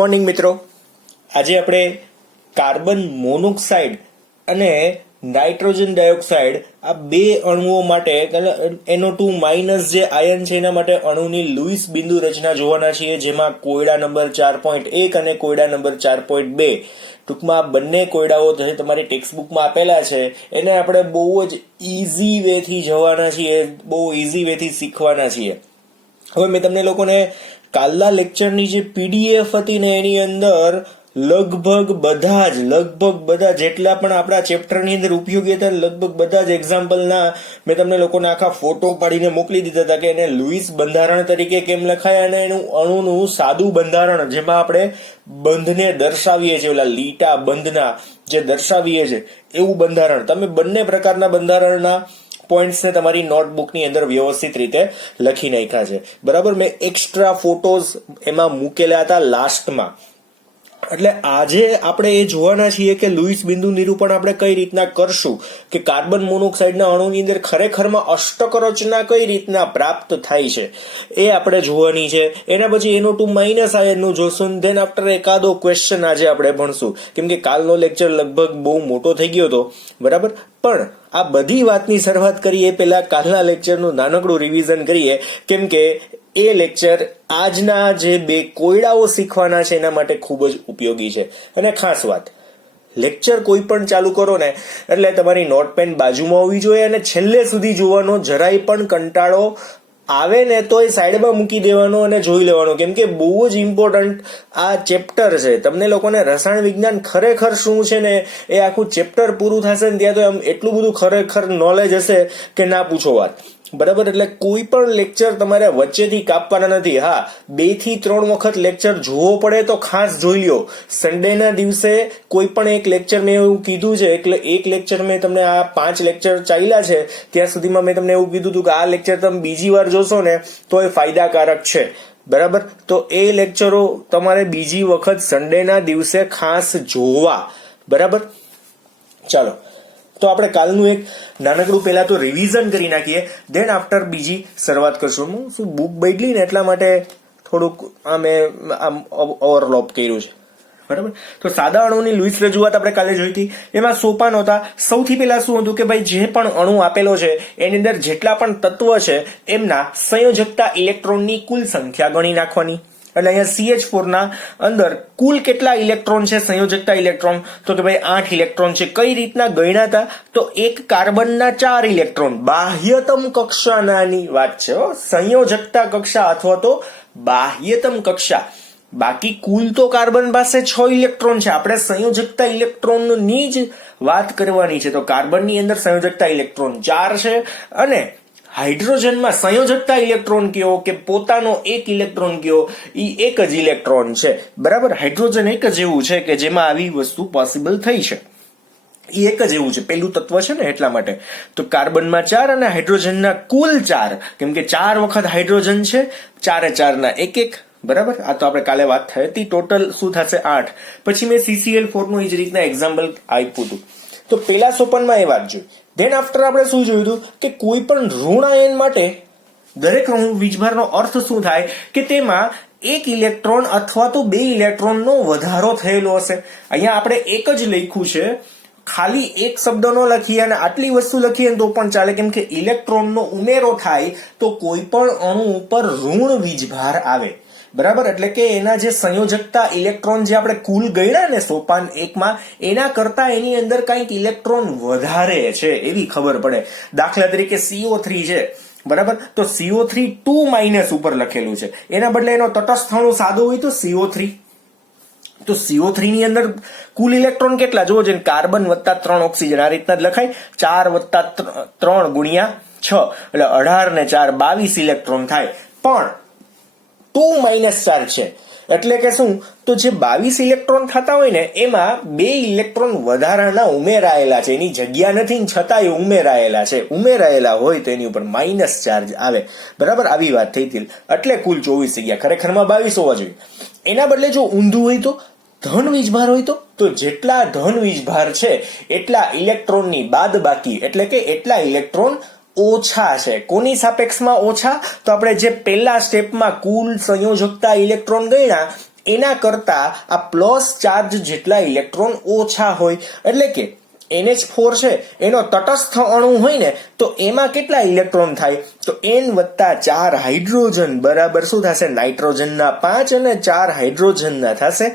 Morning મિત્રો, આજે આપણે કાર્બન મોનોક્સાઇડ અને નાઇટ્રોજન ડાયોક્સાઇડ આ બે અણુઓ માટે NO2- જે આયન છે એના માટે અણુની લુઈસ બિંદુ રચના જોવાના છીએ, જેમાં કોયડા નંબર 4.1 અને કોયડા નંબર 4.2 ટૂંકમાં બંને કોયડાઓ તમારી ટેક્સ્ટબુકમાં આપેલા છે. એને આપણે બહુ જ ઇઝી વેથી જવાના છીએ, બહુ ઇઝી વેથી શીખવાના છીએ. હવે મેં તમને લોકોને કાલના લેક્ચરની જે PDF હતી ને એની અંદર લગભગ બધા જેટલા પણ આપણા ચેપ્ટરની અંદર ઉપયોગી હતા લગભગ બધા જ એક્ઝામ્પલના મેં તમને લોકોને આખા ફોટો પાડીને મોકલી દીધા હતા કે એને લુઈસ બંધારણ તરીકે કેમ લખાય અને એનું અણુનું સાદું બંધારણ, જેમાં આપણે બંધને દર્શાવીએ છીએ, ઓલા લીટા બંધના જે દર્શાવીએ છીએ એવું બંધારણ. તમે બંને પ્રકારના બંધારણના પોઈન્ટ્સને તમારી નોટબુકની અંદર વ્યવસ્થિત રીતે લખી નાખ્યા છે, બરાબર. મેં એક્સ્ટ્રા ફોટોઝ એમાં મૂકેલા હતા લાસ્ટમાં. એટલે આજે આપણે એ જોવાના છીએ કે લુઈસ બિંદુ નિરૂપણ આપણે કઈ રીતના કરશું, કે કાર્બન મોનોક્સાઇડના અણુની અંદર ખરેખરમાં અષ્ટક રચના કઈ રીતના પ્રાપ્ત થાય છે એ આપણે જોવાની છે. એના પછી NO2- આયનનું જોશું, ધેન આફ્ટર એકાદો ક્વેશ્ચન આજે આપણે ભણશું, કેમ કે કાલનો લેક્ચર લગભગ બહુ મોટો થઈ ગયો હતો, બરાબર. પણ આ બધી વાતની શરૂઆત કરીએ પહેલા કાલના લેક્ચરનું નાનકડું રિવિઝન કરીએ, કેમ કે એ લેક્ચર આજના જે બે કોયડાઓ શીખવાના છે એના માટે ખૂબ જ ઉપયોગી છે. અને ખાસ વાત, લેક્ચર કોઈ પણ ચાલુ કરો ને એટલે તમારી નોટ પેન બાજુમાં હોવી જોઈએ અને છેલ્લે સુધી જોવાનો. જરાય પણ કંટાળો આવે ને તો એ સાઈડમાં મૂકી દેવાનો અને જોઈ લેવાનો, કેમ કે બહુ જ ઇમ્પોર્ટન્ટ આ ચેપ્ટર છે. તમને લોકોને રસાયણ વિજ્ઞાન ખરેખર શું છે ને એ આખું ચેપ્ટર પૂરું થશે ને ત્યાં તો આમ એટલું બધું ખરેખર નોલેજ હશે કે ના પૂછો વાત, બરાબર. એટલે કોઈ પણ લેક્ચર તમારે વચ્ચેથી કાપવાના નથી. હા, 2 થી 3 વખત લેક્ચર જોવો પડે તો ખાસ જોઈ લ્યો. સન્ડેના દિવસે કોઈ પણ એક લેક્ચર મેં એવું કીધું છે, એટલે એક લેક્ચર મેં તમને આ 5 લેક્ચર ચાલ્યા છે ત્યાં સુધીમાં મેં તમને એવું કીધું હતું કે આ લેક્ચર તમે બીજી વાર જોશો ને તો એ ફાયદાકારક છે, બરાબર. તો એ લેક્ચરો તમારે બીજી વખત સન્ડેના દિવસે ખાસ જોવા, બરાબર. ચાલો, તો આપણે કાલનું એક નાનકડું પહેલા તો રિવિઝન કરી નાખીએ, ધેન આફ્ટર બીજી શરૂઆત કરશું. હું શું બુક બદલી ને એટલા માટે થોડુંક આમ ઓવરલોપ કર્યું છે, બરાબર. તો સાદા અણુની લુઈસ રજૂઆત આપણે કાલે જોઈ હતી. એમાં સોપાનો હતા. સૌથી પહેલા શું હતું કે ભાઈ જે પણ અણુ આપેલો છે એની અંદર જેટલા પણ તત્વ છે એમના સંયોજકતા ઇલેક્ટ્રોનની કુલ સંખ્યા ગણી નાખવાની. એટલે અહીંયા CH4 ના અંદર કુલ કેટલા ઇલેક્ટ્રોન છે, સંયોજકતા ઇલેક્ટ્રોન, તો કે ભાઈ 8 ઇલેક્ટ્રોન છે. કઈ રીતના ગણ્યા હતા? તો એક કાર્બનના 4 ઇલેક્ટ્રોન, બાહ્યતમ કક્ષાની વાત છે, સંયોજકતા કક્ષા અથવા તો બાહ્યતમ કક્ષા. બાકી કુલ તો કાર્બન પાસે 6 ઇલેક્ટ્રોન છે. આપણે સંયોજકતા ઇલેક્ટ્રોનની જ વાત કરવાની છે. તો કાર્બનની અંદર સંયોજકતા ઇલેક્ટ્રોન 4 છે અને હાઇડ્રોજનમાં સંયોજકતા ઇલેક્ટ્રોન કયો કે પોતાનો એક ઇલેક્ટ્રોન કયો, એ એક જ ઇલેક્ટ્રોન છે, બરાબર. હાઇડ્રોજન એક જ એવું છે કે જેમાં આવી વસ્તુ પોસિબલ થઈ છે, એ એક જ એવું છે, પેલું તત્વ છે ને એટલા માટે. તો કાર્બનમાં 4 અને હાઇડ્રોજનના કુલ 4, કેમ કે 4 વખત હાઇડ્રોજન છે, 4 4 ના 1 1, બરાબર. આ તો આપણે કાલે વાત થઈ હતી. ટોટલ શું થશે? 8. પછી મેં CCl4 નું એ જ રીતના એક્ઝામ્પલ આપ્યું હતું. તો પેલા સોપાનમાં એ વાત જોઈ. ધેન આફ્ટર આપણે શું જોયું હતું કે કોઈ પણ ઋણ આયન માટે દરેક વીજભારનો અર્થ શું થાય કે તેમાં એક ઇલેક્ટ્રોન અથવા તો 2 ઇલેક્ટ્રોનનો વધારો થયેલો હશે. અહીંયા આપણે એક જ લખ્યું છે, ખાલી એક શબ્દ ન લખીએ અને આટલી વસ્તુ લખીએ તો પણ ચાલે, કેમ કે ઇલેક્ટ્રોનનો ઉમેરો થાય તો કોઈ પણ અણુ ઉપર ઋણ વીજભાર આવે, બરાબર. એટલે કે એના જે સંયોજકતા ઇલેક્ટ્રોન જે આપણે કુલ ગણ્યા ને સોપાન 1 માં, એના કરતા એની અંદર કંઈક ઇલેક્ટ્રોન વધારે છે એવી ખબર પડે. દાખલા તરીકે CO3 છે, બરાબર. તો CO3 2- ઉપર લખેલું છે, એના બદલે એનો તટસ્થ અણુ સાદો હોય તો CO3. તો CO3 ની અંદર કુલ ઇલેક્ટ્રોન કેટલા જોવો છે? કાર્બન વત્તા 3 ઓક્સિજન, આ રીતના જ લખાય. 4 વત્તા 3 ગુણ્યા 6 એટલે 18 ને 4 22 ઇલેક્ટ્રોન થાય. પણ 2 - 4 છે એટલે કે શું? તો જે 22 ઇલેક્ટ્રોન થતા હોય ને એમાં 2 ઇલેક્ટ્રોન વધારાના ઉમેરાયેલા છે, એની જગ્યા નથી છતાંય ઉમેરાયેલા છે. ઉમેરાયેલા હોય તો એની ઉપર માઇનસ ચાર્જ આવે, બરાબર. આવી વાત થઈ હતી. એટલે કુલ 24 થઈ ગયા, ખરેખરમાં 22 હોવા જોઈએ. એના બદલે જો ઊંધું હોય તો ધન વીજભાર હોય તો જેટલા ધન વીજભાર છે એટલા ઇલેક્ટ્રોનની બાદબાકી, એટલે કે એટલા ઇલેક્ટ્રોન ઓછા છે. કોની સાપેક્ષમાં ઓછા? તો આપણે જે પહેલા સ્ટેપમાં કુલ સંયોજકતા ઇલેક્ટ્રોન ગણ્યા એના કરતા આ પ્લસ ચાર્જ જેટલા ઇલેક્ટ્રોન ઓછા હોય. એટલે કે NH4 છે એનો તટસ્થ અણુ હોય ને તો એમાં કેટલા ઇલેક્ટ્રોન થાય? તો N વત્તા 4 હાઇડ્રોજન બરાબર શું થશે? નાઇટ્રોજનના 5 અને 4 હાઇડ્રોજનના થશે.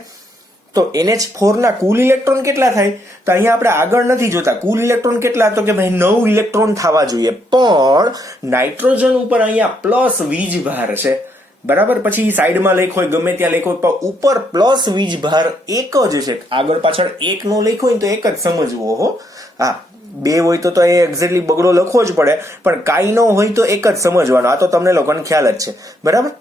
તો NH4 ના કુલ ઇલેક્ટ્રોન કેટલા થાય? તો અહીંયા આપણે આગળ નથી જોતા કુલ ઇલેક્ટ્રોન કેટલા, તો કે ભાઈ 9 ઇલેક્ટ્રોન થવા જોઈએ. પણ નાઇટ્રોજન ઉપર અહીંયા પ્લસ વીજભાર છે બરાબર. પછી સાઈડમાં લખ્યો હોય ગમે ત્યાં લખ્યો હોય પણ ઉપર પ્લસ વીજભાર એક જ છે. આગળ પાછળ એક નો લખ્યો હોય તો એક જ સમજવો હો. હા, બે હોય તો એ એક્ઝેક્ટલી બગડો લખવો જ પડે, પણ કાંઈ ન હોય તો એક જ સમજવાનો. આ તો તમને લોકોને ખ્યાલ જ છે બરાબર.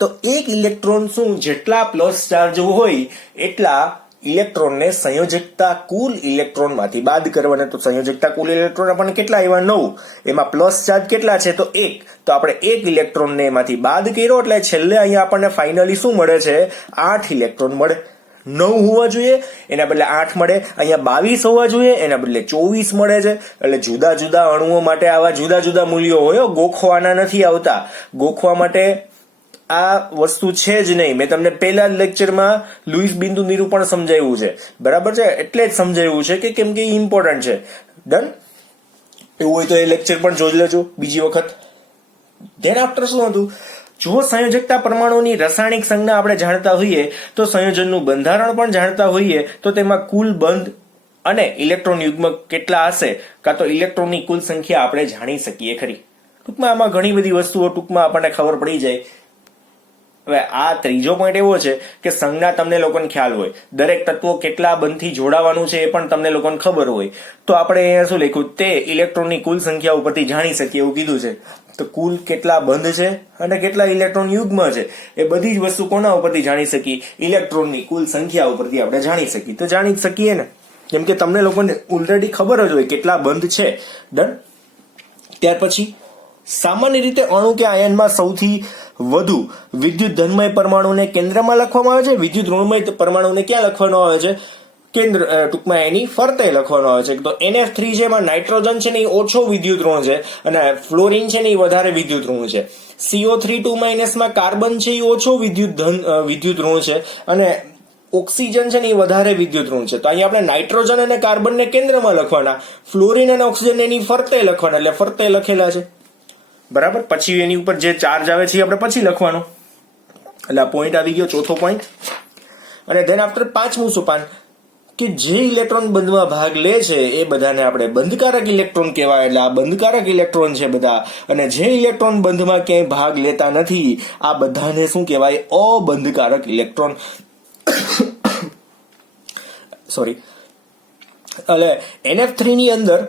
તો એક ઇલેક્ટ્રોન શું જેટલા પ્લસ ચાર્જ હોય એટલા ઇલેક્ટ્રોનને સંયોજકતા કુલ ઇલેક્ટ્રોન માંથી બાદ કરવાના. તો સંયોજકતા કુલ ઇલેક્ટ્રોન આપણને કેટલા આવ્યા? 9. એમાં પ્લસ ચાર્જ કેટલા છે? તો 1. તો આપણે એક ઇલેક્ટ્રોનને એમાંથી બાદ કર્યો એટલે છેલ્લે અહીંયા આપણને ફાઇનલી શું મળે છે? 8 ઇલેક્ટ્રોન મળે. 9 હોવા જોઈએ એના બદલે 8 મળે. અહીંયા 22 હોવા જોઈએ એના બદલે 24 મળે છે. એટલે જુદા જુદા અણુઓ માટે આવા જુદા જુદા મૂલ્યો હોય, ગોખવાના નથી આવતા. ગોખવા માટે આ વસ્તુ છે જ નહીં. મેં તમને પહેલા જ લેક્ચરમાં લુઈસ બિંદુ નિરૂપણ સમજાવ્યું છે બરાબર છે, એટલે જ સમજાવ્યું છે કે કેમ કે ઇમ્પોર્ટન્ટ છે. ડન? એવું હોય તો એ લેક્ચર પણ જોઈ લેજો બીજી વખત. ધેન આફ્ટર શું હતું? જો સંયોજકતા પરમાણુની રાસાયણિક સંજ્ઞા આપણે જાણતા હોઈએ તો સંયોજનનું બંધારણ પણ જાણતા હોઈએ તો તેમાં કુલ બંધ અને ઇલેક્ટ્રોન યુગ્મ કેટલા હશે કાં તો ઇલેક્ટ્રોનની કુલ સંખ્યા આપણે જાણી શકીએ ખરી. ટૂંકમાં આમાં ઘણી બધી વસ્તુઓ ટૂંકમાં આપણને ખબર પડી જાય. હવે આ ત્રીજો પોઈન્ટ એવો છે કે સંજ્ઞા તમને લોકોને ખ્યાલ હોય, દરેક તત્વો કેટલા બંધથી જોડાવાનું છે એ પણ તમને લોકોને ખબર હોય. તો આપણે અહીંયા શું લખ્યું? તે ઇલેક્ટ્રોનની કુલ સંખ્યા ઉપરથી જાણી શકીએ એવું કીધું છે. તો કુલ કેટલા બંધ છે અને કેટલા ઇલેક્ટ્રોન યુગ્મ છે એ બધી જ વસ્તુ કોના ઉપરથી જાણી શકીએ? ઇલેક્ટ્રોનની કુલ સંખ્યા ઉપરથી આપણે જાણી શકીએ. તો જાણી શકીએ ને, કેમ કે તમને લોકોને ઓલરેડી ખબર જ હોય કેટલા બંધ છે. ડન? ત્યાર પછી સામાન્ય રીતે અણુ કે આયનમાં સૌથી વધુ વિદ્યુત ધનમય પરમાણુને કેન્દ્રમાં લખવામાં આવે છે, વિદ્યુત ઋણમય પરમાણુને ક્યાં લખવાનો આવે છે? કેન્દ્ર, ટૂંકમાં એની ફરતે લખવાનો આવે છે. તો NF3 છે એમાં નાઇટ્રોજન છે ને એ ઓછો વિદ્યુત ઋણ છે અને ફ્લોરિન છે ને એ વધારે વિદ્યુત ઋણ છે. CO3 2- માં કાર્બન છે એ ઓછો વિદ્યુત ઋણ છે અને ઓક્સિજન છે ને એ વધારે વિદ્યુત ઋણ છે. તો અહીંયા આપણે નાઇટ્રોજન અને કાર્બનને કેન્દ્રમાં લખવાના, ફ્લોરિન અને ઓક્સિજન એની ફરતે લખવાના, એટલે ફરતે લખેલા છે બરાબર. પછી એની ઉપર જે ચાર્જ આવે છે આપણે પછી લખવાનો. એટલે આ પોઈન્ટ આવી ગયો, ચોથો પોઈન્ટ. અને ધેન આફ્ટર પાંચમું સોપાન કે જે ઇલેક્ટ્રોન બંધમાં ભાગ લે છે એ બધાને આપણે બંધકારક ઇલેક્ટ્રોન કહેવાય. એટલે આ બંધકારક ઇલેક્ટ્રોન છે બધા. અને જે ઇલેક્ટ્રોન બંધમાં ક્યાંય ભાગ લેતા નથી આ બધાને શું કહેવાય? અબંધકારક ઇલેક્ટ્રોન. સોરી. એટલે NF3 ની અંદર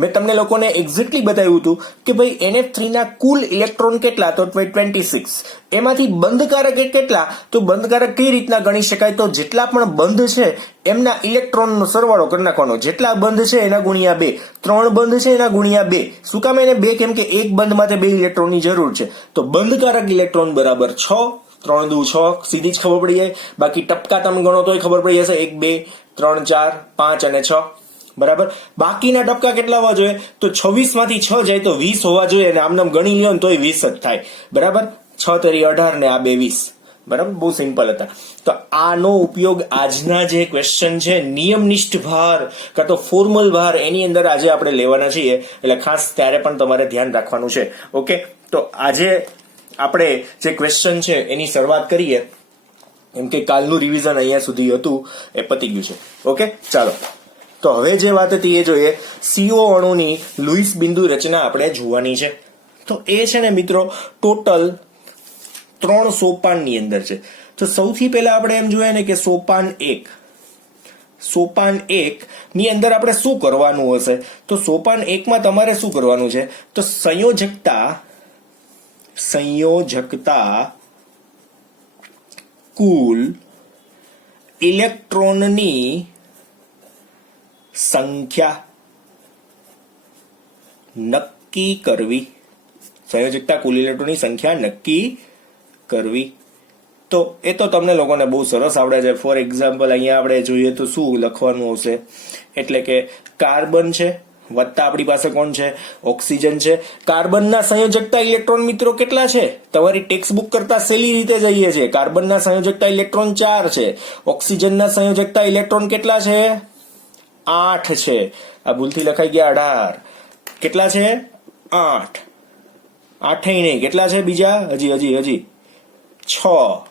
મેં તમને લોકોને એક્ઝેક્ટલી બતાવ્યું હતું કે ભાઈ NF3 ના કુલ ઇલેક્ટ્રોન કેટલા? તો 26. એમાંથી બંધકારક કેટલા? તો બંધકારક કઈ રીતના ગણી શકાય? તો જેટલા પણ બંધ છે એમના ઇલેક્ટ્રોનનો સરવાળો કરી નાખવાનો. જેટલા બંધ છે એના ગુણ્યા 2, 3 બંધ છે એના ગુણ્યા 2. શું કામ એને 2? કેમ કે એક બંધ માટે 2 ઇલેક્ટ્રોનની જરૂર છે. તો બંધકારક ઇલેક્ટ્રોન બરાબર 6. 3 દુ 6 સીધી જ ખબર પડી જાય. બાકી ટપકા તમે ગણો તોય ખબર પડી જશે. 1 2 3 4 5 અને 6 બરાબર. બાકીના ટપકા કેટલા હોવા જોઈએ? તો 26 માંથી 6 જાય તો 20 હોવા જોઈએ. અને આમ ગણી લ્યો ને તોય 20 જ થાય બરાબર. 6 તેરી 18 ને આ 2 20 બરાબર. બહુ સિમ્પલ હતા. તો આનો ઉપયોગ આજના જે ક્વેશ્ચન છે નિયમનિષ્ઠ ભાર કાં તો ફોર્મલ ભાર એની અંદર આજે આપણે લેવાના છીએ. એટલે ખાસ ત્યારે પણ તમારે ધ્યાન રાખવાનું છે. ઓકે, તો આજે આપણે જે ક્વેશ્ચન છે એની શરૂઆત કરીએ. એમ કે કાલનું રિવિઝન અહીંયા સુધી હતું એ પતી ગયું છે. ઓકે, ચાલો. તો હવે જે વાત હતી એ જોઈએ. CO અણુની લુઈસ બિંદુ રચના આપણે જોવાની છે. તો એ છે ને મિત્રો ટોટલ 3 સોપાનની અંદર છે. તો સૌથી પહેલા આપણે એમ જોઈએ ને કે સોપાન 1. સોપાન 1 ની અંદર આપણે શું કરવાનું હશે? તો સોપાન 1 માં તમારે શું કરવાનું છે? તો સંયોજકતા કુલ ઇલેક્ટ્રોનની સંખ્યા નક્કી કરવી. સંયોજકતા કુલ ઇલેક્ટ્રોનની સંખ્યા નક્કી કરવી. તો એ તો તમને લોકોને બહુ સરસ આવડે છે. ફોર એક્ઝામ્પલ અહીંયા આપણે જોઈએ તો શું લખવાનું આવશે? એટલે કે કાર્બન છે વત્તા આપણી પાસે કોણ છે? ઓક્સિજન છે. કાર્બનના સંયોજકતા ઇલેક્ટ્રોન મિત્રો કેટલા છે? તમારી ટેક્સ્ટ બુક કરતા સહેલી રીતે જઈએ છે. કાર્બનના સંયોજકતા ઇલેક્ટ્રોન 4 છે. ઓક્સિજનના સંયોજકતા ઇલેક્ટ્રોન કેટલા છે? 8 છે. આ ભૂલથી લખાઈ ગયા 18. કેટલા છે? 8. 8 નહીં, કેટલા છે બીજા? હજી 6.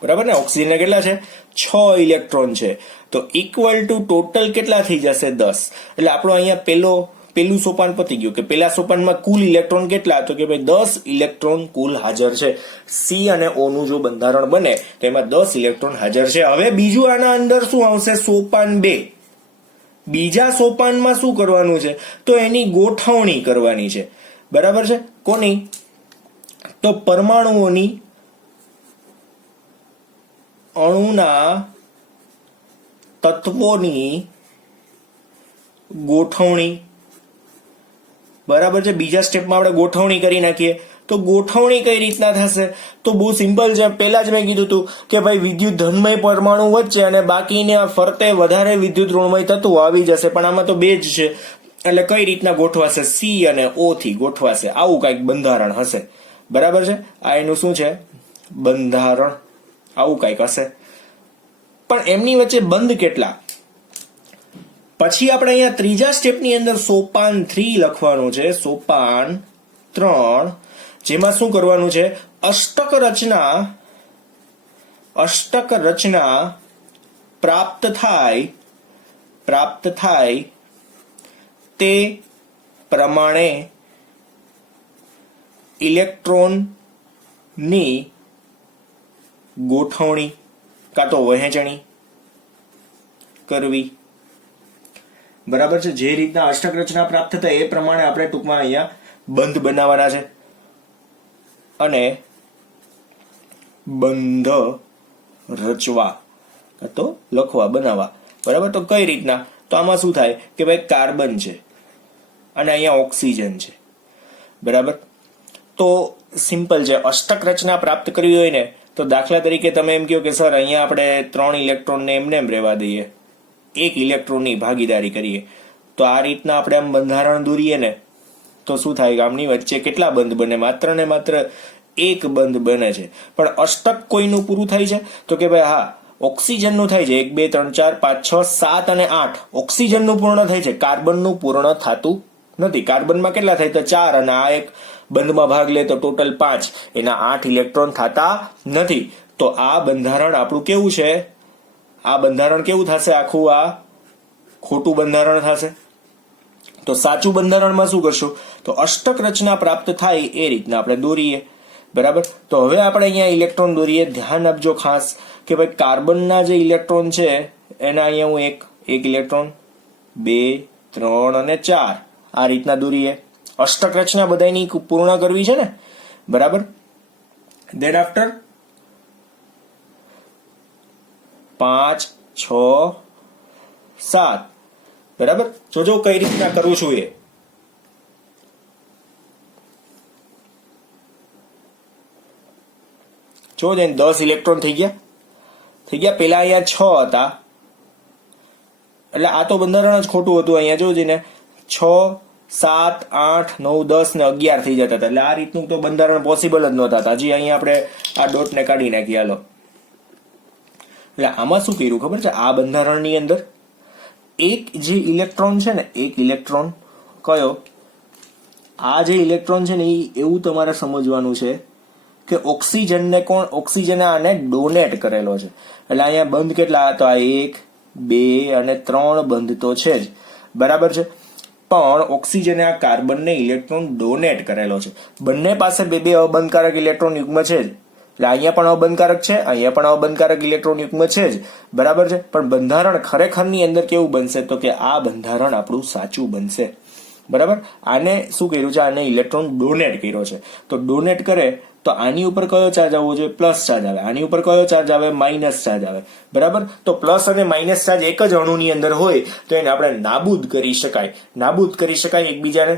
બરાબર ને? ઓક્સિજન કેટલા છે? 6 ઇલેક્ટ્રોન છે. તો ઇક્વલ ટુ ટોટલ કેટલા થઈ જશે? 10. એટલે આપણો અહીંયા પેલું સોપાન પતી ગયું કે પેલા સોપાનમાં કુલ ઇલેક્ટ્રોન કેટલા? તો કે ભાઈ 10 ઇલેક્ટ્રોન કુલ હાજર છે. સી અને ઓ નું જો બંધારણ બને તો એમાં 10 ઇલેક્ટ્રોન હાજર છે. હવે બીજું આના અંદર શું આવશે? સોપાન 2. બીજા સોપાનમાં શું કરવાનું છે? તો એની ગોઠવણી કરવાની છે. બરાબર છે? કોની? તો પરમાણુઓની અણુના તત્વોની ગોઠવણી. બરાબર છે? બીજા સ્ટેપમાં આપણે ગોઠવણી કરી નાખીએ. તો ગોઠવણી કઈ રીતના થશે? તો બહુ સિમ્પલ છે. પહેલા જ મેં કીધું હતું કે ભાઈ વિદ્યુત ધનમય પરમાણુ વચ્ચે અને બાકીને ફરતે વધારે વિદ્યુત ઋણમય તત્વો આવી જશે, પણ આમાં તો 2 જ છે. એટલે કઈ રીતના ગોઠવાશે? સી અને ઓ થી ગોઠવાશે. આવું કઈક બંધારણ હશે. બરાબર છે? આ એનું શું છે? બંધારણ. આવું કઈક હશે. પણ એમની વચ્ચે બંધ કેટલા? પછી આપણે અહીંયા ત્રીજા સ્ટેપની અંદર સોપાન 3 લખવાનું છે. સોપાન 3, જેમાં શું કરવાનું છે? અષ્ટક રચના પ્રાપ્ત થાય તે પ્રમાણે ઇલેક્ટ્રોનની ગોઠવણી કાં તો વહેંચણી કરવી. બરાબર છે? જે રીતના અષ્ટક રચના પ્રાપ્ત થાય એ પ્રમાણે આપણે ટૂંકમાં અહીંયા બંધ બનાવવાના છે અને બંધ રચવા તો લખવા, બનાવવા. બરાબર? તો કઈ રીતના? તો આમાં શું થાય કે ભાઈ કાર્બન છે અને અહીંયા ઓક્સિજન છે. બરાબર? તો સિમ્પલ છે. અષ્ટક રચના પ્રાપ્ત કરવી હોય ને તો દાખલા તરીકે તમે એમ કહો કે સર અહીંયા આપણે 3 ઇલેક્ટ્રોનને એમને રહેવા દઈએ, 1 ઇલેક્ટ્રોનની ભાગીદારી કરીએ. તો આ રીતના આપણે આમ બંધારણ દોરીએ ને તો શું થાય? આમની વચ્ચે કેટલા બંધ બને? માત્ર ને માત્ર 1 બંધ બને છે. પણ અષ્ટક કોઈનું પૂરું થાય છે? તો કે ભાઈ હા, ઓક્સિજનનું થાય છે. 1 2 3 4 5 6 7 અને 8 ઓક્સિજનનું પૂર્ણ થાય છે. કાર્બનનું પૂર્ણ થતું નથી. કાર્બનમાં કેટલા થાય? તો 4 અને આ એક બંધમાં ભાગ લે તો ટોટલ 5. એના 8 ઇલેક્ટ્રોન થતા નથી. તો આ બંધારણ આપણું કેવું છે? આ બંધારણ કેવું થશે? આખું આ ખોટું બંધારણ થશે. તો સાચું બંધારણમાં શું કરશું? તો અષ્ટક રચના પ્રાપ્ત થાય એ રીતના આપણે દોરીએ. બરાબર? તો હવે આપણે અહીંયા ઇલેક્ટ્રોન દોરીએ. ધ્યાન આપજો ખાસ કે ભાઈ કાર્બનના જે ઇલેક્ટ્રોન છે એના અહીંયા હું એક ઇલેક્ટ્રોન 2 3 અને 4 આ રીતના દોરીએ. અષ્ટક રચના બધાની પૂર્ણ કરવી છે ને. બરાબર? Then after 5 6 7. બરાબર? જોજો કઈ રીતના કરું છું એ. જો 10 ઇલેક્ટ્રોન થઈ ગયા. પેલા અહીંયા 6 હતા એટલે આ તો બંધારણ જ ખોટું હતું. અહીંયા જોજો ને 6 7 8 9 10 ને 11 થઈ જતા હતા. એટલે આ રીતનું તો બંધારણ પોસિબલ જ નહોતા. હજી અહીંયા આપણે આ ડોટને કાઢી નાખી. હાલો, એટલે આમાં શું કર્યું ખબર છે? આ બંધારણની અંદર એક જે ઇલેક્ટ્રોન છે ને, એક ઇલેક્ટ્રોન કયો? આ જે ઇલેક્ટ્રોન છે ને એ એવું તમારે સમજવાનું છે કે ઓક્સિજને આને ડોનેટ કરેલો છે. એટલે અહીંયા બંધ કેટલા હતા? 1 2 અને 3 બંધ તો છે જ. બરાબર છે? પણ ઓક્સિજને આ કાર્બનને ઇલેક્ટ્રોન ડોનેટ કરેલો છે. બંને પાસે 2 અબંધકારક ઇલેક્ટ્રોન યુગ્મ છે જ. એટલે અહીંયા પણ અબંધકારક છે, અહીંયા પણ અબંધકારક ઇલેક્ટ્રોન યુગ્મ છે જ. બરાબર છે? પણ બંધારણ ખરેખરની અંદર કેવું બનશે? તો કે આ બંધારણ આપણું સાચું બનશે. બરાબર? આને શું કર્યું છે? આને ઇલેક્ટ્રોન ડોનેટ કર્યો છે. તો ડોનેટ કરે તો આની ઉપર કયો ચાર્જ આવવો જોઈએ? પ્લસ ચાર્જ આવે. આની ઉપર કયો ચાર્જ આવે? માઇનસ ચાર્જ આવે. બરાબર? તો પ્લસ અને માઇનસ ચાર્જ એક જ અણુની અંદર હોય તો એને આપણે નાબૂદ કરી શકાય એકબીજાને.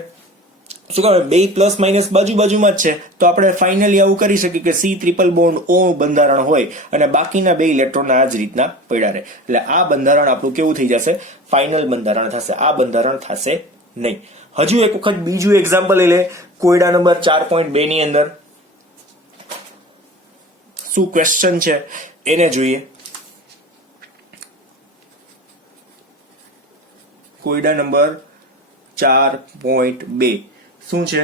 શું કહે બે પ્લસ માઇનસ બાજુમાં જ છે, તો આપણે ફાઇનલી આવું કરી શકીએ કે સી ટ્રિપલ બોન્ડ ઓ બંધારણ હોય અને બાકીના બે ઇલેક્ટ્રોન આ જ રીતના પડ્યા રહે. એટલે આ બંધારણ આપણું કેવું થઈ જશે? ફાઇનલ બંધારણ થશે. આ બંધારણ થશે નહીં. હજુ એક વખત બીજું એક્ઝામ્પલ લઈ લે, કોયડા નંબર 4.2 ની અંદર શું ક્વેશ્ચન છે એને જોઈએ. કોયડા નંબર 4.2 શું છે?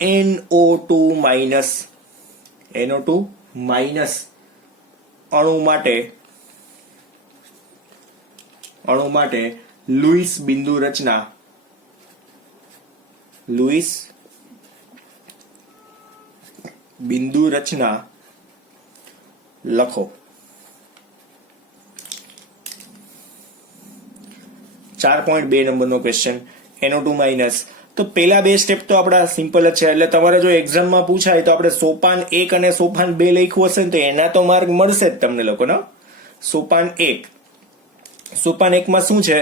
NO2 માઇનસ અણુ માટે લુઈસ બિંદુ રચના લખો. 4.2 નંબરનો ક્વેશ્ચન, NO2 માઇનસ. તો પેલા બે સ્ટેપ તો આપણા સિમ્પલ જ છે, એટલે તમારે જો એક્ઝામમાં પૂછાય તો આપણે સોપાન 1 અને સોપાન 2 લખ્યું હશે ને તો એના તો માર્ક મળશે જ તમને લોકોનો. સોપાન 1 માં શું છે?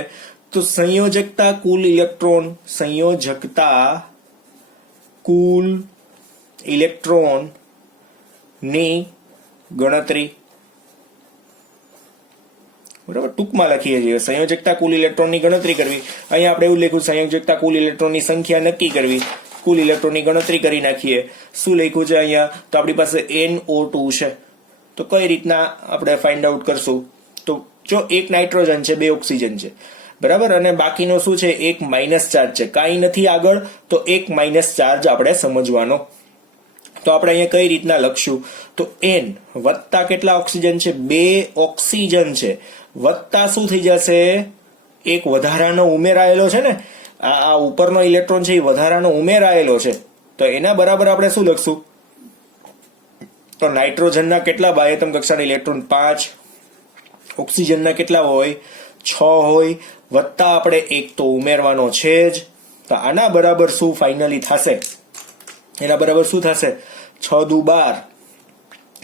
તો સંયોજકતા કુલ ઇલેક્ટ્રોન ની ગણતરી. બરાબર, ટૂંકમાં લખીએ છીએ સંયોજકતા કુલ ઇલેક્ટ્રોનની ગણતરી કરવી. અહીંયા આપણે એવું લખ્યું સંયોજકતા કુલ ઇલેક્ટ્રોનની સંખ્યા નક્કી કરવી, કુલ ઇલેક્ટ્રોનની ગણતરી કરી નાખીએ. શું લખ્યું છે અહીંયા? તો આપણી પાસે NO2 છે, તો કઈ રીતના આપણે ફાઇન્ડ આઉટ કરશું? તો જો એક નાઇટ્રોજન છે, બે ઓક્સિજન છે, બરાબર, અને બાકીનો શું છે? એક માઇનસ ચાર્જ છે. કાંઈ નથી આગળ, તો એક માઇનસ ચાર્જ આપણે સમજવાનો. તો આપણે અહીંયા કઈ રીતના લખશું? તો N વત્તા કેટલા ઓક્સિજન છે? બે ઓક્સિજન છે, વત્તા શું થઈ જશે? એક વધારાનો ઉમેરાયેલો છે ને, આ ઉપરનો ઇલેક્ટ્રોન છે એ વધારાનો ઉમેરાયેલો છે, તો એના બરાબર આપણે શું લખશું? તો નાઇટ્રોજનના કેટલા બાહ્યતમ કક્ષાના ઇલેક્ટ્રોન? 5. ઓક્સિજનના કેટલા હોય? 6 હોય, વત્તા આપણે એક તો ઉમેરવાનો છે જ. તો આના બરાબર શું ફાઇનલી થશે? એના બરાબર શું થશે? 6 દુ 12,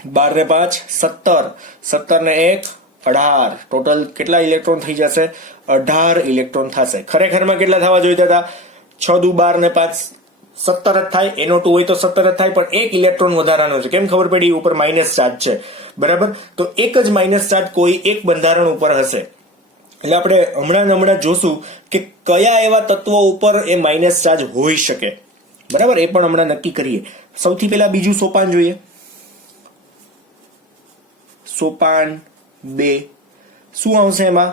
12 ને 5 17, 17 ને 1 18. ટોટલ કેટલા ઇલેક્ટ્રોન થઈ જશે? 18 ઇલેક્ટ્રોન થશે. ખરેખરમાં કેટલા થવા જોઈતા હતા? 6 દુ 12 ને 5 17 જ થાય. NO2 હોય તો 17 જ થાય, પણ એક ઇલેક્ટ્રોન વધારાનો છે. કેમ ખબર પડી? ઉપર માઇનસ ચાર્જ છે, બરાબર. તો એક જ માઇનસ ચાર્જ કોઈ એક બંધારણ ઉપર હશે. એટલે આપણે હમણાં જોશું કે કયા એવા તત્વો ઉપર એ માઇનસ ચાર્જ હોઈ શકે, બરાબર. એ પણ હમણાં નક્કી કરીએ. સૌથી પહેલા બીજું સોપાન જોઈએ. સોપાન 2 શું આવશે એમાં?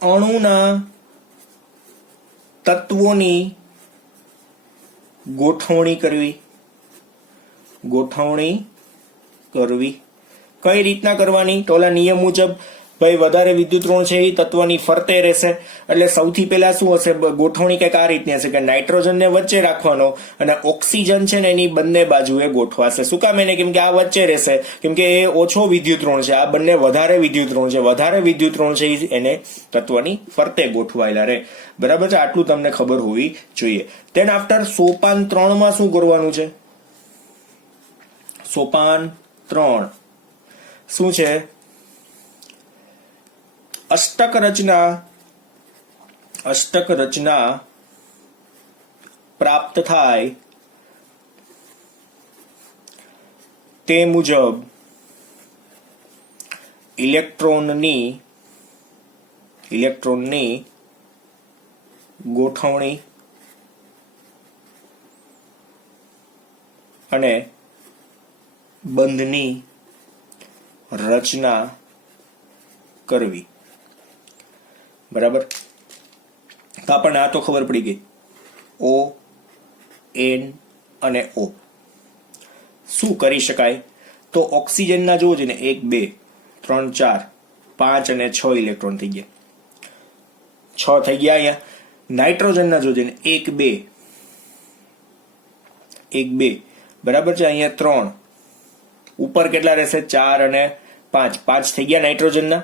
અણુના તત્વોની ગોઠવણી કરવી. કઈ રીતના કરવાની? તો ઓલા નિયમ મુજબ ભાઈ વધારે વિદ્યુતઋણ છે એ તત્વની ફરતે રહેશે. એટલે સૌથી પહેલા શું હશે? ગોઠવણી કંઈક આ રીતની હશે કે નાઇટ્રોજનને વચ્ચે રાખવાનો અને ઓક્સિજન છે ને એની બંને બાજુએ ગોઠવાશે. શું કામ એને? કેમ કે આ વચ્ચે રહેશે, કેમ કે એ ઓછો વિદ્યુતઋણ છે, આ બંને વધારે વિદ્યુતઋણ છે. વધારે વિદ્યુતઋણ છે એને તત્વની ફરતે ગોઠવાયેલા રહે, બરાબર છે. આટલું તમને ખબર હોવી જોઈએ. ધેન આફ્ટર સોપાન 3 માં શું કરવાનું છે? સોપાન 3 શું છે? અષ્ટક રચના પ્રાપ્ત થાય તે મુજબ ઇલેક્ટ્રોનની ગોઠવણી અને બંધની રચના કરવી, બરાબર. તો આપણને આ તો ખબર પડી ગઈ. O, N અને O. શું કરી શકાય? તો ઓક્સિજનના જોવો છે ને 1 2 3 4 5 અને 6 ઇલેક્ટ્રોન થઈ ગયા. 6 થઈ ગયા. અહીંયા નાઇટ્રોજનના જોજો ને 1 2 1 2, બરાબર છે. અહીંયા 3, ઉપર કેટલા રહેશે? 4 અને 5, 5 થઈ ગયા નાઇટ્રોજનના,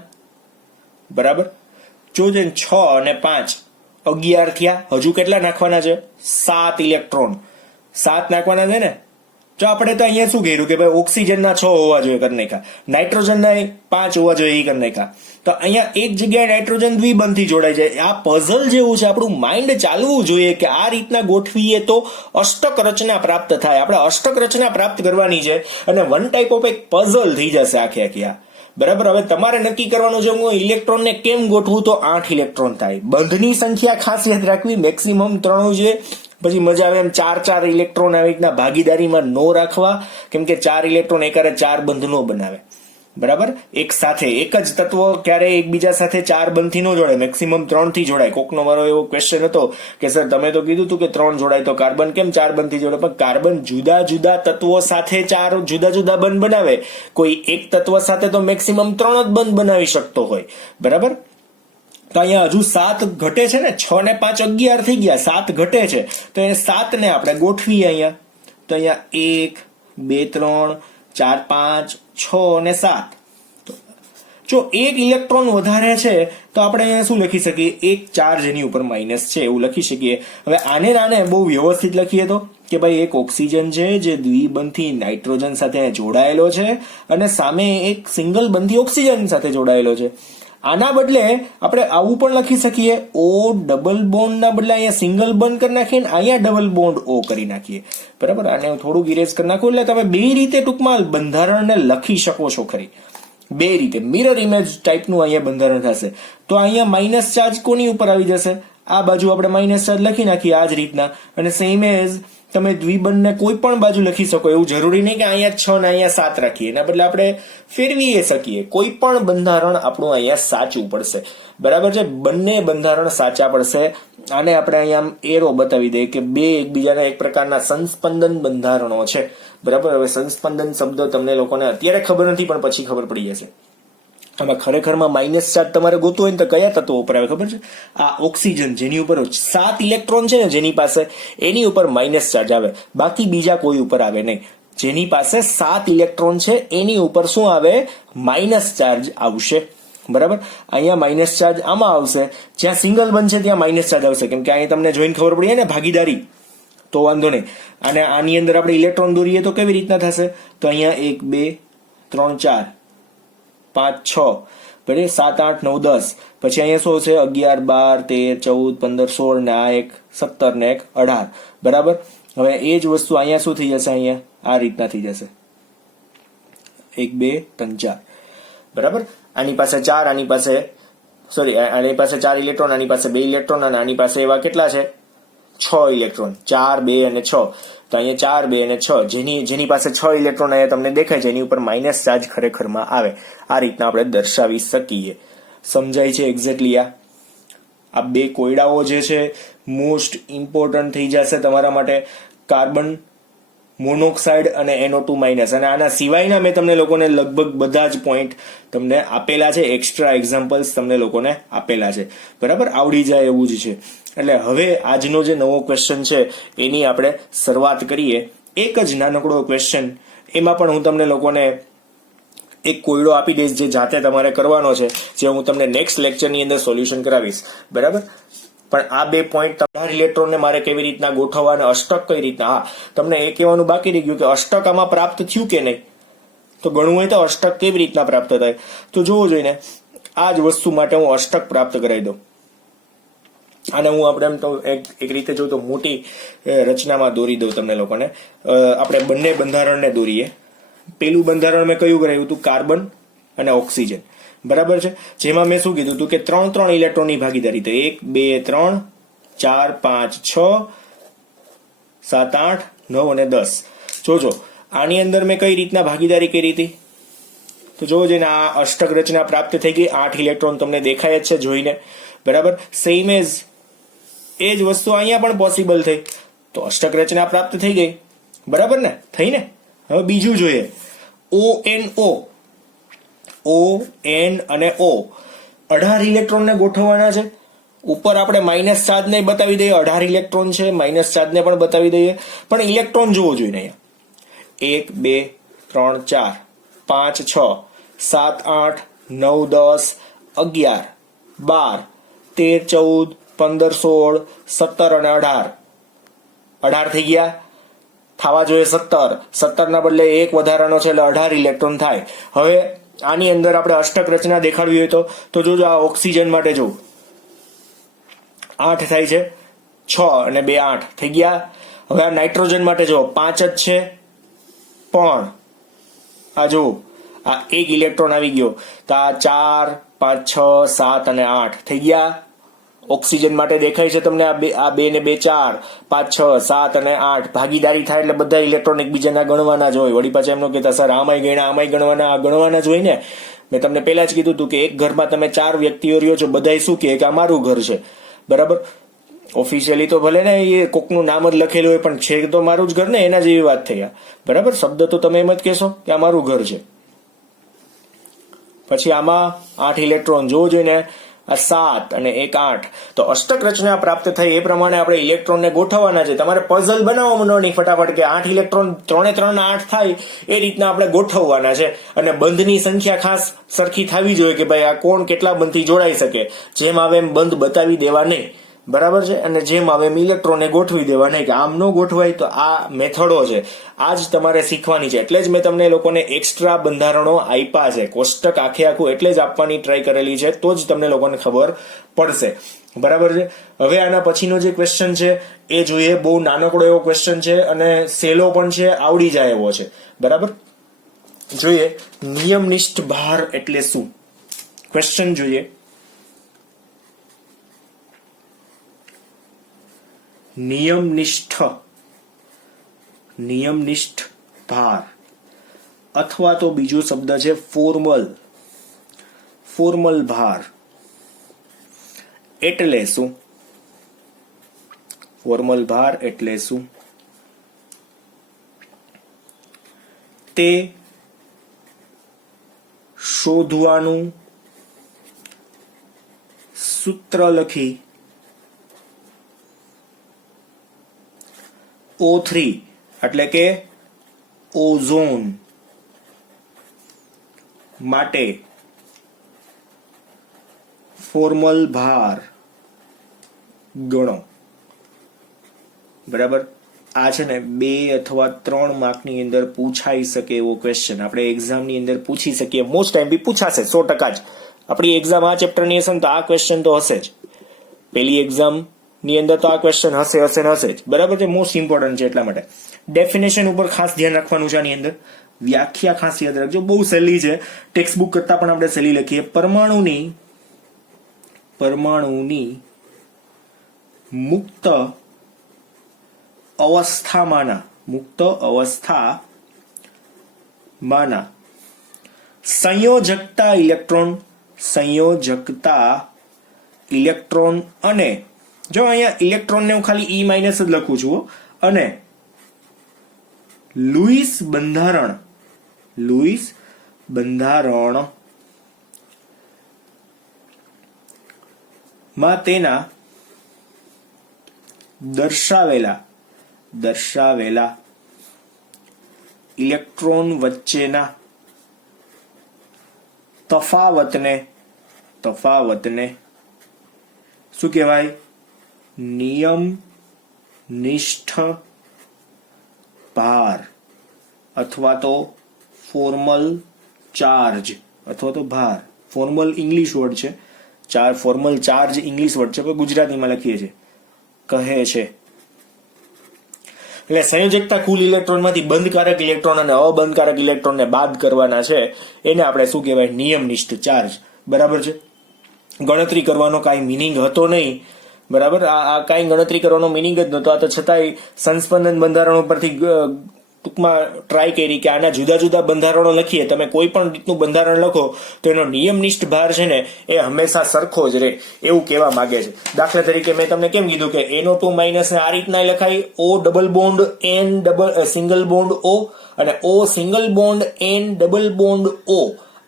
બરાબર. જોજે 6 અને 5 11 થયા. હજુ કેટલા નાખવાના છે? 7 ઇલેક્ટ્રોન. 7 નાખવાના છે ને, તો આપણે તો અહીંયા શું કર્યું કે ભાઈ ઓક્સિજનના 6 હોવા જોઈએ કરી નાખ્યા, નાઇટ્રોજનના 5 હોવા જોઈએ એ કરી નાખ્યા. તો અહીંયા એક જગ્યાએ નાઇટ્રોજન દ્વિબંધથી જોડાઈ જાય. આ પઝલ જેવું છે, આપણું માઇન્ડ ચાલવું જોઈએ કે આ રીતના ગોઠવીએ તો અષ્ટક રચના પ્રાપ્ત થાય. આપણે અષ્ટક રચના પ્રાપ્ત કરવાની છે અને વન ટાઈપ ઓફ એક પઝલ થઈ જશે આખી આખી આ. બરાબર. હવે તમારે નક્કી કરવાનું છે હું ઇલેક્ટ્રોનને કેમ ગોઠવું તો 8 ઇલેક્ટ્રોન થાય. બંધની સંખ્યા ખાસ યાદ રાખવી, મેક્સિમમ 3 છે. પછી મજા આવે એમ 4 ઇલેક્ટ્રોન આવી રીતના ભાગીદારીમાં નો રાખવા, કેમ કે 4 ઇલેક્ટ્રોન એકારે 4 બંધ નો બનાવે. બરાબર. એક સાથે એક જ તત્વ ક્યારેય એકબીજા સાથે 4 બંધથી ન જોડાય, મેક્સિમમ 3 થી જોડાય. કોકનો મારો એવો ક્વેશ્ચન હતો કે સર તમે તો કીધું હતું કે 3 જોડાય તો કાર્બન કેમ 4 બંધથી જોડાય? પણ કાર્બન જુદા જુદા તત્વો સાથે 4 જુદા જુદા બંધ બનાવે, કોઈ એક તત્વ સાથે તો મેક્સિમમ 3 જ બંધ બનાવી શકતો હોય. બરાબર. તો અહીંયા હજુ 7 ઘટે છે ને, 6 ને 5 11 થઈ ગયા, 7 ઘટે છે તો એ 7 ને આપણે ગોઠવીએ અહીંયા. તો અહીંયા 1 2 3 4 5 6 અને 7. જો એક ઇલેક્ટ્રોન વધારે છે તો આપણે અહીંયા શું લખી શકીએ? એક ચાર્જ એની ઉપર માઇનસ છે એવું લખી શકીએ. હવે આને બહુ વ્યવસ્થિત લખીએ તો કે ભાઈ એક ઓક્સિજન છે જે દ્વિબંધી નાઇટ્રોજન સાથે જોડાયેલો છે અને સામે એક સિંગલ બંધી ઓક્સિજન સાથે જોડાયેલો છે. આના બદલે આપણે આવું પણ લખી શકીએ, ઓ ડબલ બોન્ડ ના બદલે અહીંયા સિંગલ બંધ કરી નાખીએ ને અહીંયા ડબલ બોન્ડ ઓ કરી નાખીએ. બરાબર. આને હું થોડુંક ઇરેઝ કરી નાખું એટલે તમે બે રીતે ટૂંકમાં બંધારણને લખી શકો છો ખરી. બે રીતે મિરર ઇમેજ ટાઈપનું અહીંયા બંધારણ થશે. તો અહીંયા માઇનસ ચાર્જ કોની ઉપર આવી જશે? આ બાજુ આપણે માઇનસ ચાર્જ લખી નાખીએ આ જ રીતના, અને સેમ એઝ તમે દ્વિબંધને કોઈ પણ બાજુ લખી શકો. એવું જરૂરી નહીં કે અહીંયા 6 ને અહીંયા 7 રાખીએ, એના બદલે આપણે ફેરવી શકીએ. કોઈ પણ બંધારણ આપણું અહીંયા સાચું પડશે. બરાબર છે. બંને બંધારણ સાચા પડશે. આને આપણે અહીંયા એરો બતાવી દઈએ કે બે એકબીજાના એક પ્રકારના સંસ્પંદન બંધારણો છે. બરાબર. હવે સંસ્પંદન શબ્દ તમને લોકોને અત્યારે ખબર નથી પણ પછી ખબર પડી જશે. આમાં ખરેખરમાં માઇનસ ચાર્જ તમારે ગોતવું હોય ને તો કયા તત્વો ઉપર આવે ખબર છે? આ ઓક્સિજન જેની ઉપર 7 ઇલેક્ટ્રોન છે ને જેની પાસે, એની ઉપર માઇનસ ચાર્જ આવે, બાકી બીજા કોઈ ઉપર આવે નહીં. જેની પાસે 7 ઇલેક્ટ્રોન છે એની ઉપર શું આવે? માઇનસ ચાર્જ આવશે. બરાબર. અહીંયા માઇનસ ચાર્જ આમાં આવશે. જ્યાં સિંગલ બનશે ત્યાં માઇનસ ચાર્જ આવશે, કેમ કે અહીંયા તમને જોઈને ખબર પડી ને ભાગીદારી, તો વાંધો નહીં. અને આની અંદર આપણે ઇલેક્ટ્રોન દોરીએ તો કેવી રીતના થશે? તો અહીંયા 1 2 3 4 5 6 બરાબર, 7 8 9 10. પછી અહીંયા શું છે? 11 12 13 14 15 16 ને આ એક 17 ને એક 18. બરાબર. હવે એ જ વસ્તુ અહીંયા શું થઈ જશે? અહીંયા આ રીતના થઈ જશે 1 2 3 4. બરાબર. આની પાસે 4, આની પાસે આની પાસે 4 ઇલેક્ટ્રોન, આની પાસે 2 ઇલેક્ટ્રોન, અને આની પાસે એવા કેટલા છે? 6 ઇલેક્ટ્રોન. 4 2 અને 6. તો અહીંયા 4 2 અને 6, જેની પાસે 6 ઇલેક્ટ્રોન અહીંયા તમને દેખાય છે એની ઉપર માઇનસ ચાર્જ ખરેખરમાં આવે. આ રીતના આપણે દર્શાવી શકીએ. સમજાય છે એક્ઝેક્ટલી? આ બે કોયડાઓ જે છે મોસ્ટ ઇમ્પોર્ટન્ટ થઈ જશે તમારા માટે. કાર્બન મોનોક્સાઇડ અને NO2 માઇનસ, અને આના સિવાયના મેં તમને લોકોને લગભગ બધા જ પોઈન્ટ તમને આપેલા છે, એક્સ્ટ્રા એક્ઝામ્પલ્સ તમને લોકોને આપેલા છે. બરાબર. આવડી જાય એવું જ છે. એટલે હવે આજનો જે નવો ક્વેશ્ચન છે એની આપણે શરૂઆત કરીએ. એક જ નાનકડો ક્વેશ્ચન, એમાં પણ હું તમને લોકોને એક કોયડો આપી દઈશ જે જાતે તમારે કરવાનો છે, જે હું તમને નેક્સ્ટ લેક્ચરની અંદર સોલ્યુશન કરાવીશ. બરાબર. પણ આ બે પોઈન્ટ 18 ઇલેક્ટ્રોનને મારે કેવી રીતના ગોઠવવા અને અષ્ટક કઈ રીતના, હા તમને એ કહેવાનું બાકી રહી ગયું કે અષ્ટક આમાં પ્રાપ્ત થયું કે નહીં. તો ગણવું હોય તો અષ્ટક કેવી રીતના પ્રાપ્ત થાય તો જોવું જોઈએ ને. આ જ વસ્તુ માટે હું અષ્ટક પ્રાપ્ત કરાવી દઉં. આને હું આપણે એમ તો એક રીતે જોઉં તો મોટી રચનામાં દોરી દઉં તમને લોકોને. આપણે બંને બંધારણને દોરીએ. પેલું બંધારણ મેં કયું કરાવ્યું હતું? કાર્બન અને ઓક્સિજન. બરાબર છે. જેમાં મેં શું કીધું હતું કે 3 ઇલેક્ટ્રોનની ભાગીદારી. તો 1 2 3 4 5 6 7 8 9 અને 10. જોજો આની અંદર મેં કઈ રીતના ભાગીદારી કરી હતી તો જોવો જોઈને આ અષ્ટક રચના પ્રાપ્ત થઈ ગઈ. 8 ઇલેક્ટ્રોન તમને દેખાય જ છે જોઈને. બરાબર. સેમ એઝ એ જ વસ્તુ અહીંયા પણ પોસિબલ થઈ, તો અષ્ટક રચના પ્રાપ્ત થઈ ગઈ. બરાબર ને? થઈ ને? હવે બીજું જોઈએ. ONO, O N અને O 18 ઇલેક્ટ્રોનને ગોઠવવાના છે. ઉપર આપણે માઇનસ ચાર્જને બતાવી દઈએ, 18 ઇલેક્ટ્રોન છે, માઇનસ ચાર્જને પણ બતાવી દઈએ. પણ ઇલેક્ટ્રોન જોવો જોઈએ અહીંયા. 1 2 3 4 5 6 7 8 9 10 11 12 13 14 15 16 17 અને 18 થઈ ગયા. થવા જોઈએ 17. 17 ના બદલે 1 વધારાનો છે એટલે 18 ઇલેક્ટ્રોન થાય. હવે આની અંદર આપણે અષ્ટક રચના દેખાડવી હોય તો જોજો આ ઓક્સિજન માટે જો 8 થાય છે, 6 અને 2 8 થઈ ગયા. હવે આ નાઇટ્રોજન માટે જો 5 જ છે, પણ આ જો આ 1 ઇલેક્ટ્રોન આવી ગયો તો આ 4 5 6 7 અને 8 થઈ ગયા. ઓક્સિજન માટે દેખાય છે તમને આ 2 ને 2 4 5 6 7 અને 8 ભાગીદારી થાય એટલે બધા ઇલેક્ટ્રોન એકબીજાના ગણવાના જ હોય. વળી પાછા એમ ન કહેતા સર આમાંય ગણ્યા આમાંય ગણવાના, આ ગણવાના જ હોય ને. મેં તમને પહેલા જ કીધું હતું કે એક ઘરમાં તમે 4 વ્યક્તિઓ રહ્યો છો, બધાય શું કહે કે આ મારું ઘર છે, બરાબર. ઓફિશિયલી તો ભલે ને એ કોકનું નામ જ લખેલું હોય, પણ છે તો મારું જ ઘર ને, એના જેવી વાત થઈ. બરાબર, શબ્દ તો તમે એમ જ કહેશો કે આ મારું ઘર છે. પછી આમાં 8 ઇલેક્ટ્રોન જોવો જોઈએ ને, આ 7 અને 1 8. તો અષ્ટક રચના પ્રાપ્ત થઈ એ પ્રમાણે આપણે ઇલેક્ટ્રોનને ગોઠવવાના છે. તમારે પઝલ બનાવવાનું ફટાફટ કે 8 ઇલેક્ટ્રોન 3 3 8 થાય એ રીતના આપણે ગોઠવવાના છે. અને બંધની સંખ્યા ખાસ સરખી થવી જોઈએ કે ભાઈ આ કોણ કેટલા બંધથી જોડાઈ શકે. જેમ આવે એમ બંધ બતાવી દેવા નહીં, બરાબર છે. અને જેમ આવે એમ ઇલેક્ટ્રોનને ગોઠવી દેવા નહીં, કે આમ ન ગોઠવાય. તો આ મેથડો છે, આ જ તમારે શીખવાની છે. એટલે જ મેં તમને લોકોને એક્સ્ટ્રા બંધારણો આપ્યા છે, કોષ્ટક આખે આખું એટલે જ આપવાની ટ્રાય કરેલી છે, તો જ તમને લોકોને ખબર પડશે, બરાબર છે. હવે આના પછીનો જે ક્વેશ્ચન છે એ જોઈએ. બહુ નાનકડો એવો ક્વેશ્ચન છે અને સહેલો પણ છે, આવડી જાય એવો છે, બરાબર. જોઈએ નિયમનિષ્ઠ ભાર એટલે શું. ક્વેશ્ચન જોઈએ. નિયમનિષ્ઠ ભાર અથવા તો બીજો શબ્દ છે ફોર્મલ ભાર એટલે શું? ફોર્મલ ભાર એટલે શું? તે શોધવાનું સૂત્ર લખી O3 એટલે કે ઓઝોન માટે ફોર્મલ ભાર ગણો, બરાબર. આ છે ને 2 અથવા 3 માર્કની અંદર પૂછાઈ શકે એવો ક્વેશ્ચન. આપણે એક્ઝામની અંદર પૂછી શકીએ, મોસ્ટ ટાઈમ બી પૂછાશે 100% જ. આપણી એક્ઝામ આ ચેપ્ટરની હશે ને તો આ ક્વેશ્ચન તો હશે જ. પેલી એક્ઝામ ની અંદર તો આ ક્વેશ્ચન હશે જ, બરાબર છે. મોસ્ટ ઇમ્પોર્ટન્ટ છે એટલા માટે. ડેફિનેશન ઉપર ખાસ ધ્યાન રાખવાનું છે. આની અંદર વ્યાખ્યા ખાસ યાદ રાખજો, બહુ સહેલી છે. ટેક્સ્ટ બુક કરતા પણ આપણે સહેલી લખીએ. પરમાણુની મુક્ત અવસ્થામાંના સંયોજકતા ઇલેક્ટ્રોન અને જો અહીંયા ઇલેક્ટ્રોનને હું ખાલી E- જ લખું છું, અને લુઈસ બંધારણ માં તેના દર્શાવેલા ઇલેક્ટ્રોન વચ્ચેના તફાવતને શું કહેવાય? નિયમનિષ્ઠ ભાર અથવા તો ફોર્મલ ચાર્જ અથવા તો ભાર. ફોર્મલ ઇંગ્લિશ વર્ડ છે, ફોર્મલ ચાર્જ ઇંગ્લિશ વર્ડ છે, પણ ગુજરાતીમાં લખીએ છીએ કહે છે. એટલે સંયોજકતા કુલ ઇલેક્ટ્રોનમાંથી બંધકારક ઇલેક્ટ્રોન અને અબંધકારક ઇલેક્ટ્રોનને બાદ કરવાના છે, એને આપણે શું કહેવાય? નિયમનિષ્ઠ ચાર્જ, બરાબર છે. ગણતરી કરવાનો કાંઈ મિનિંગ હતો નહીં, બરાબર. આ કાંઈ ગણતરી કરવાનો મિનિંગ જ નહોતો. આ તો છતાંય સંસ્પંદન બંધારણ ઉપરથી ટૂંકમાં ટ્રાય કરી કે આના જુદા જુદા બંધારણો લખીએ. તમે કોઈ પણ રીતનું બંધારણ લખો તો એનો નિયમનિષ્ઠ ભાર છે ને એ હંમેશા સરખો જ રહે, એવું કહેવા માંગે છે. દાખલા તરીકે મેં તમને કેમ કીધું કે NO2- ને આ રીતના લખાય, O double bond N single bond O અને O single bond N double bond O,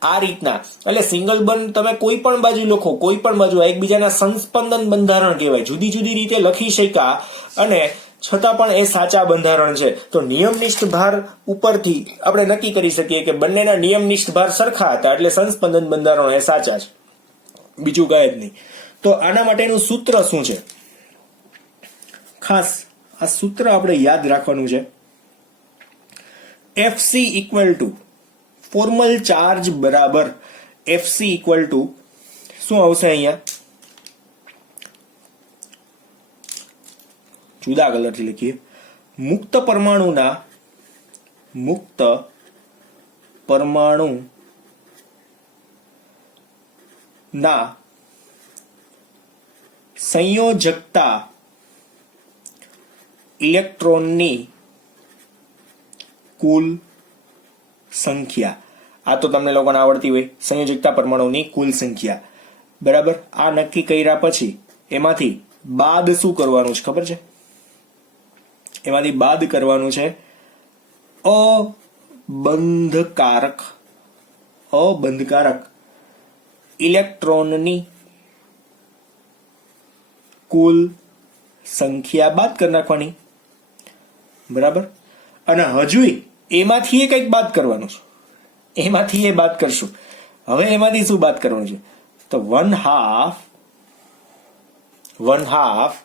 આ રીતના. એટલે સિંગલ બંધ તમે કોઈ પણ બાજુ લખો, કોઈ પણ બાજુ એકબીજાના સંસ્પંદન બંધારણ કહેવાય. જુદી જુદી રીતે લખી શક્યા અને છતાં પણ એ સાચા બંધારણ છે. તો નિયમનિષ્ઠ ભાર ઉપરથી આપણે નક્કી કરી શકીએ કે બંનેના નિયમનિષ્ઠ ભાર સરખા હતા, એટલે સંસ્પંદન બંધારણ એ સાચા છે, બીજું કાંઈ જ નહીં. તો આના માટેનું સૂત્ર શું છે? ખાસ આ સૂત્ર આપણે યાદ રાખવાનું છે. FC equal to formal charge બરાબર એફસી ઇક્વલ ટુ શું આવશે અહીંયા? જુદા કલરથી લખીએ. મુક્ત પરમાણુના સંયોજકતા ઇલેક્ટ્રોનની કુલ સંખ્યા. આ તો તમને લોકોને આવડતી હોય, સંયોજકતા પરમાણુની કુલ સંખ્યા. બરાબર. આ નક્કી કર્યા પછી એમાંથી બાદ શું કરવાનું છે ખબર છે? એમાંથી બાદ કરવાનું છે અબંધકારક ઇલેક્ટ્રોનની કુલ સંખ્યા બાદ કરી નાખવાની. બરાબર. અને હજુ એમાંથી કંઈક બાદ કરવાનું છે. એમાંથી એ બાદ કરશું. હવે એમાંથી શું બાદ કરવાનું છે? તો વન હાફ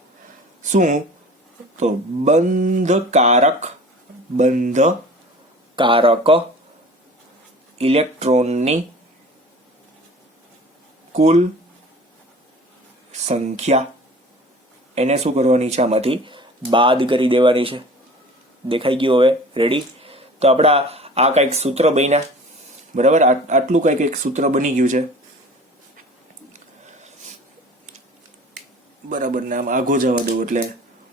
શું? તો બંધકારક ઇલેક્ટ્રોનની કુલ સંખ્યા. એને શું કરવાની છે? આમાંથી બાદ કરી દેવાની છે. દેખાઈ ગયું? હવે રેડી? તો આપણા આ કઈક સૂત્ર બન્યા. બરાબર. આટલું કઈક એક સૂત્ર બની ગયું છે. બરાબર ને? આમ આગો જવા દો એટલે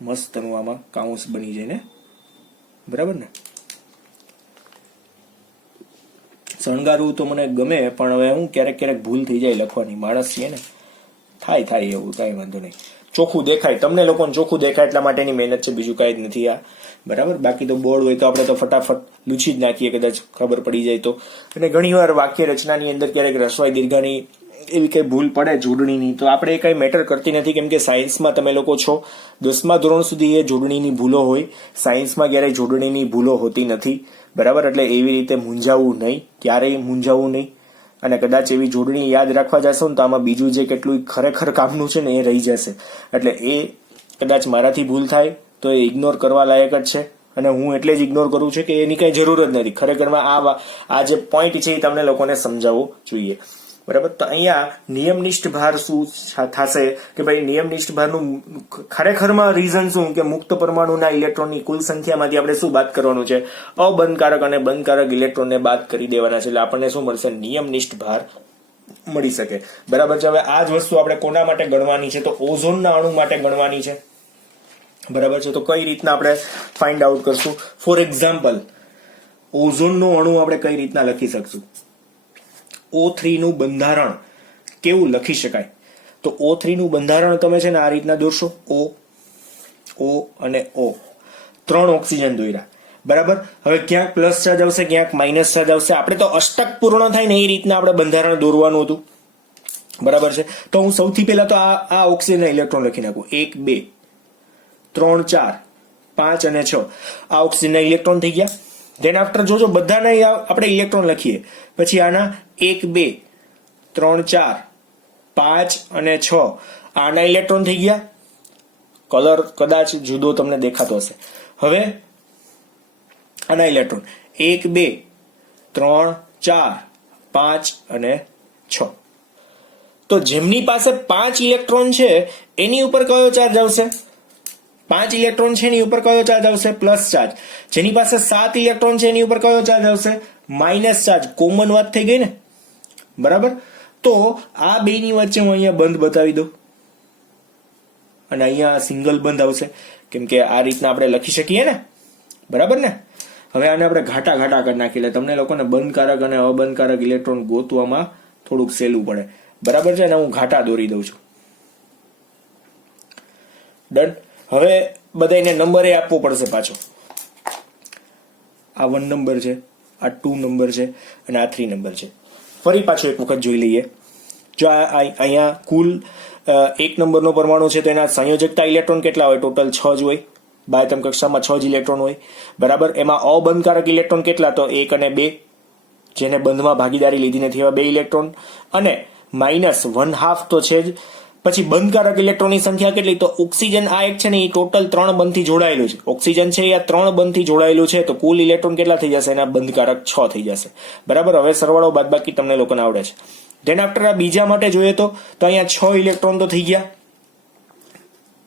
મસ્તનું આમાં કાઉન્સ બની જાય ને. બરાબર ને? શણગારવું તો મને ગમે, પણ હવે હું ક્યારેક ભૂલ થઈ જાય લખવાની. માણસ છીએ ને, થાય એવું, કાંઈ વાંધો નહીં. ચોખ્ખું દેખાય, તમને લોકોને ચોખ્ખું દેખાય એટલા માટેની મહેનત છે, બીજું કાંઈ જ નથી આ. બરાબર. બાકી તો બોર્ડ હોય તો આપણે તો ફટાફટ લૂછી જ નાખીએ, કદાચ ખબર પડી જાય તો. અને ઘણીવાર વાક્ય રચનાની અંદર ક્યારેક રસ્વાઈ દીર્ઘાની એવી કઈ ભૂલ પડે જોડણીની, તો આપણે એ કઈ મેટર કરતી નથી, કેમ કે સાયન્સમાં તમે લોકો છો 10મા ધોરણ સુધી એ જોડણીની ભૂલો હોય. સાયન્સમાં ક્યારેય જોડણીની ભૂલો હોતી નથી. બરાબર. એટલે એવી રીતે મૂંઝાવવું નહીં, ક્યારેય મૂંઝાવવું નહીં. અને કદાચ એવી જોડણી યાદ રાખવા જશો ને તો આમાં બીજું જે કેટલું ખરેખર કામનું છે ને એ રહી જશે. એટલે એ કદાચ મારાથી ભૂલ થાય તો એ ઇગ્નોર કરવા લાયક જ છે. અને હું એટલે જ ઇગ્નોર કરું છું કે એની કઈ જરૂર જ નથી. ખરેખરમાં આ જે પોઈન્ટ છે એ તમને લોકોને સમજાવવો જોઈએ. બરાબર. તો અહીંયા નિયમનિષ્ઠ ભાર શું થશે કે ભાઈ નિયમનિષ્ઠ ભારનું ખરેખરમાં રીઝન શું કે મુક્ત પરમાણુના ઇલેક્ટ્રોનની કુલ સંખ્યામાંથી આપણે શું બાદ કરવાનું છે? અબંધકારક અને બંધકારક ઇલેક્ટ્રોનને બાદ કરી દેવાના છે. એટલે આપણને શું મળશે? નિયમનિષ્ઠ ભાર મળી શકે. બરાબર છે. હવે આ જ વસ્તુ આપણે કોના માટે ગણવાની છે? તો ઓઝોનના અણુ માટે ગણવાની છે. બરાબર છે. તો કઈ રીતના આપણે ફાઇન્ડ આઉટ કરશું? ફોર એક્ઝામ્પલ, ઓઝોનનો અણુ આપણે કઈ રીતના લખી શકશું? O3 નું બંધારણ કેવું લખી શકાય? તો O3 નું બંધારણ તમે છે ને આ રીતના દોરશો. O અને O, 3 ઓક્સિજન દોર્યા. બરાબર. હવે ક્યાંક પ્લસ ચાર્જ આવશે, ક્યાંક માઇનસ ચાર્જ આવશે. આપણે તો અષ્ટક પૂર્ણ થાય ને એ રીતના આપણે બંધારણ દોરવાનું હતું. બરાબર છે. તો હું સૌથી પહેલા તો આ ઓક્સિજન ઇલેક્ટ્રોન લખી નાખું. 1 2 3 4 5 અને 6 આ ઓક્સિજનના ઇલેક્ટ્રોન થઈ ગયા. ધેન આફ્ટર જોજો બધાના આપણે ઇલેક્ટ્રોન લખીએ. પછી આના 1 2 3 4 5 અને 6 આના ઇલેક્ટ્રોન થઈ ગયા. કલર કદાચ જુદો તમને દેખાતો હશે. હવે આના ઇલેક્ટ્રોન 1 2 3 4 5 અને 6. તો જેમની પાસે 5 ઇલેક્ટ્રોન છે એની ઉપર કયો ચાર્જ આવશે? 5 ઇલેક્ટ્રોન છે એની ઉપર કયો ચાર્જ આવશે? Plus charge. જેની પાસે 7 ઇલેક્ટ્રોન છે એની ઉપર કયો ચાર્જ આવશે? Minus charge. કોમન વાત થઈ ગઈ ને. બરાબર. તો આ બેની વચ્ચે હું અહીંયા બંધ બતાવી દઉં અને અહીંયા સિંગલ બંધ આવશે, કેમ કે આ રીતના આપણે લખી શકીએ ને. બરાબર ને? હવે આને આપણે ઘાટા કરી નાખીએ એટલે તમને લોકોને બંધકારક અને અબંધકારક ઇલેક્ટ્રોન ગોતવામાં થોડુંક સહેલું પડે. બરાબર છે ને? હું ઘાટા દોરી દઉં છું. ડન. હવે બધાને નંબર એ આપવો પડશે પાછો. આ 1 નંબર છે, આ 2 નંબર છે અને આ 3 નંબર છે. ફરી પાછો એક વખત જોઈ લઈએ. જો અહીંયા કુલ 1 નંબરનો પરમાણુ છે તો એના સંયોજકતા ઇલેક્ટ્રોન કેટલા હોય? ટોટલ 6 જ હોય. બાહ્યતમ કક્ષામાં 6 જ ઇલેક્ટ્રોન હોય. બરાબર. એમાં અબંધકારક ઇલેક્ટ્રોન કેટલા? તો 1 અને 2, જેને બંધમાં ભાગીદારી લીધી નથી એવા 2 ઇલેક્ટ્રોન. અને -1/2 તો છે જ. પછી બંધકારક ઇલેક્ટ્રોનની સંખ્યા કેટલી? તો ઓક્સિજન આ એક છે ને એ ટોટલ 3 બંધથી જોડાયેલું છે. ઓક્સિજન છે એ આ 3 બંધથી જોડાયેલું છે, તો કુલ ઇલેક્ટ્રોન કેટલા થઈ જશે? એના બંધકારક 6 થઈ જશે. બરાબર. હવે સરવાળો બાદબાકી તમને લોકોને આવડે છે. ધેન આફ્ટર આ બીજા માટે જોઈએ તો અહીંયા 6 ઇલેક્ટ્રોન તો થઈ ગયા.